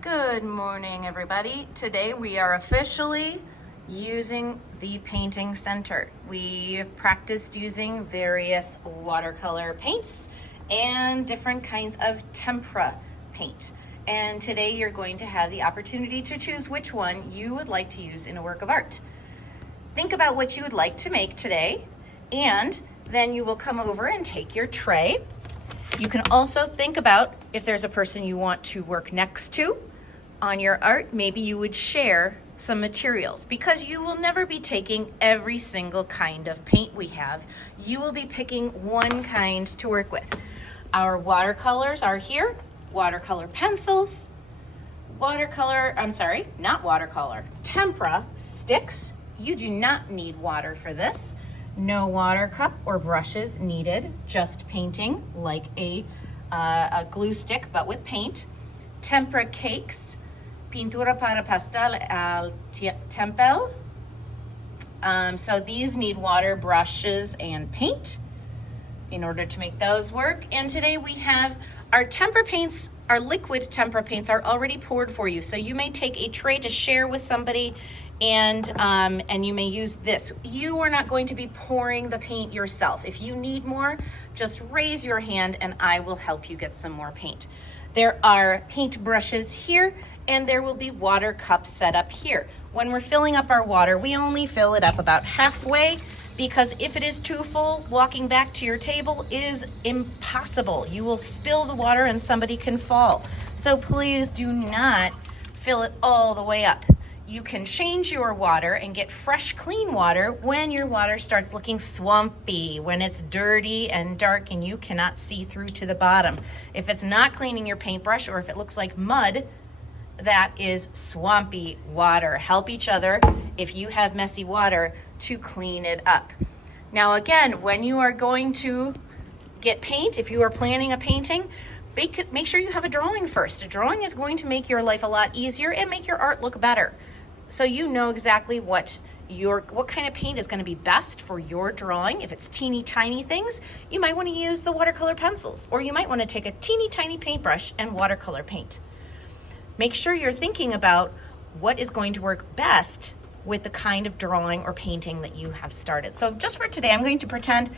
Good morning, everybody. Today we are officially using the painting center. We've practiced using various watercolor paints and different kinds of tempera paint. And today you're going to have the opportunity to choose which one you would like to use in a work of art. Think about what you would like to make today, and then you will come over and take your tray. You can also think about if there's a person you want to work next to on your art. Maybe you would share some materials, because you will never be taking every single kind of paint we have. You will be picking one kind to work with. Our watercolors are here, watercolor pencils, tempera sticks. You do not need water for this. No water cup or brushes needed, just painting like a glue stick, but with paint. Tempera cakes, pintura para pastel al tempel. So these need water, brushes, and paint in order to make those work. And today we have our tempera paints, our liquid tempera paints are already poured for you. So you may take a tray to share with somebody, and you may use this. You are not going to be pouring the paint yourself. If you need more, just raise your hand and I will help you get some more paint. There are paint brushes here, and there will be water cups set up here. When we're filling up our water, we only fill it up about halfway, because if it is too full, walking back to your table is impossible. You will spill the water and somebody can fall. So please do not fill it all the way up. You can change your water and get fresh, clean water when your water starts looking swampy, when it's dirty and dark and you cannot see through to the bottom. If it's not cleaning your paintbrush, or if it looks like mud, that is swampy water. Help each other, if you have messy water, to clean it up. Now again, when you are going to get paint, if you are planning a painting, make sure you have a drawing first. A drawing is going to make your life a lot easier and make your art look better. So you know exactly what kind of paint is going to be best for your drawing. If it's teeny tiny things, you might want to use the watercolor pencils, or you might want to take a teeny tiny paintbrush and watercolor paint. Make sure you're thinking about what is going to work best with the kind of drawing or painting that you have started. So just for today, I'm going to pretend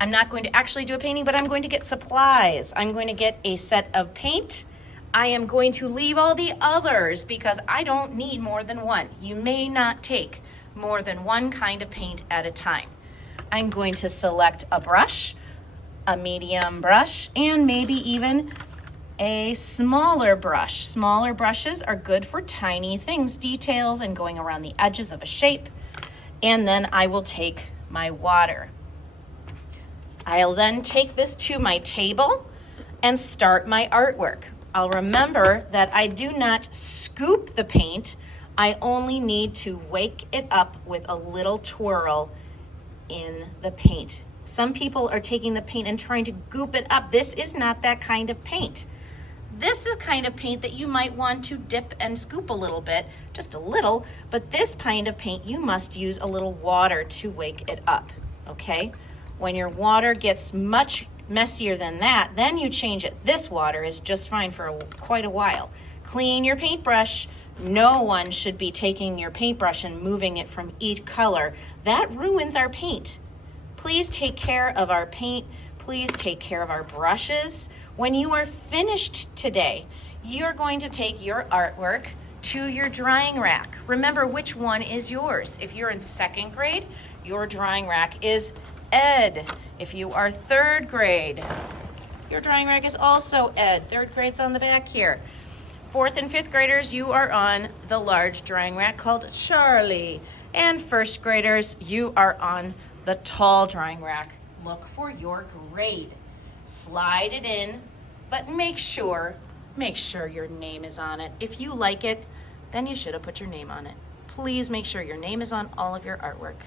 I'm not going to actually do a painting, but I'm going to get supplies. I'm going to get a set of paint. I am going to leave all the others because I don't need more than one. You may not take more than one kind of paint at a time. I'm going to select a brush, a medium brush, and maybe even a smaller brush. Smaller brushes are good for tiny things, details, and going around the edges of a shape. And then I will take my water. I'll then take this to my table and start my artwork. I'll remember that I do not scoop the paint. I only need to wake it up with a little twirl in the paint. Some people are taking the paint and trying to goop it up. This is not that kind of paint. This is kind of paint that you might want to dip and scoop a little bit, just a little, but this kind of paint you must use a little water to wake it up, okay? When your water gets much messier than that, then you change it. This water is just fine for quite a while. Clean your paintbrush. No one should be taking your paintbrush and moving it from each color. That ruins our paint. Please take care of our paint. Please take care of our brushes. When you are finished today, you're going to take your artwork to your drying rack. Remember which one is yours. If you're in second grade, your drying rack is Ed. If you are third grade, your drying rack is also Ed. Third grade's on the back here. Fourth and fifth graders, you are on the large drying rack called Charlie. And first graders, you are on the tall drying rack. Look for your grade. Slide it in, but make sure your name is on it. If you like it, then you should have put your name on it. Please make sure your name is on all of your artwork.